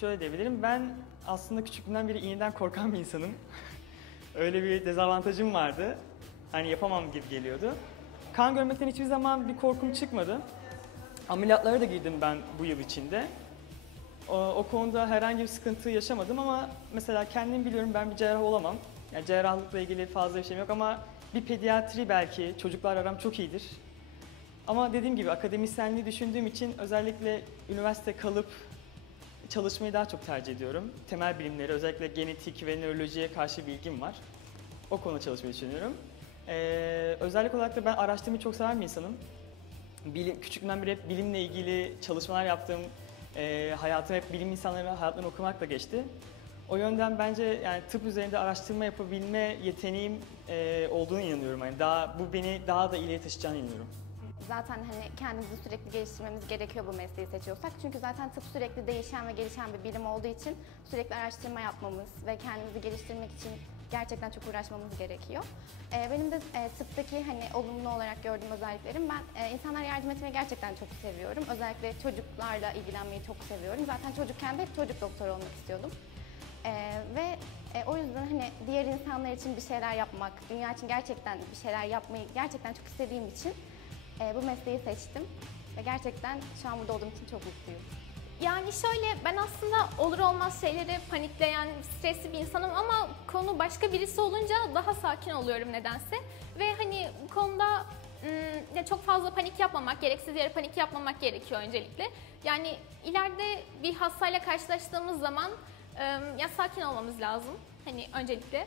Şöyle diyebilirim, ben aslında küçüklüğümden beri iğneden korkan bir insanım. Öyle bir dezavantajım vardı. Hani yapamam gibi geliyordu. Kan görmekten hiçbir zaman bir korkum çıkmadı. Ameliyatlara da girdim ben bu yıl içinde. O, o konuda herhangi bir sıkıntı yaşamadım ama mesela kendim biliyorum ben bir cerrah olamam. Yani cerrahlıkla ilgili fazla bir şeyim yok ama bir pediatri belki çocuklar aram çok iyidir. Ama dediğim gibi akademisyenliği düşündüğüm için özellikle üniversite kalıp çalışmayı daha çok tercih ediyorum. Temel bilimleri özellikle genetik ve nörolojiye karşı bilgim var. O konuda çalışmayı düşünüyorum. Ee, özellik olarak da ben araştırmayı çok seven bir insanım. Bilim, küçüklüğümden beri hep bilimle ilgili çalışmalar yaptım. Ee, hayatım hep bilim insanlarının hayatlarını okumakla geçti. O yönden bence yani tıp üzerinde araştırma yapabilme yeteneğim e, olduğunu inanıyorum. Yani daha bu beni daha da ileriye taşıyacağına inanıyorum. Zaten hani kendimizi sürekli geliştirmemiz gerekiyor bu mesleği seçiyorsak. Çünkü zaten tıp sürekli değişen ve gelişen bir bilim olduğu için sürekli araştırma yapmamız ve kendimizi geliştirmek için gerçekten çok uğraşmamız gerekiyor. Ee, benim de e, tıptaki hani olumlu olarak gördüğüm özelliklerim ben e, insanlara yardım etmeyi gerçekten çok seviyorum. Özellikle çocuklarla ilgilenmeyi çok seviyorum. Zaten çocukken de çocuk doktoru olmak istiyordum. Ee, ve e, o yüzden hani diğer insanlar için bir şeyler yapmak, dünya için gerçekten bir şeyler yapmayı gerçekten çok istediğim için e, bu mesleği seçtim. Ve gerçekten şu an burada olduğum için çok mutluyum. Yani şöyle ben aslında olur olmaz şeyleri panikleyen, stresli bir insanım ama konu başka birisi olunca daha sakin oluyorum nedense. Ve hani bu konuda ım, ya çok fazla panik yapmamak, gereksiz yere panik yapmamak gerekiyor öncelikle. Yani ileride bir hastayla karşılaştığımız zaman ım, ya sakin olmamız lazım hani öncelikle.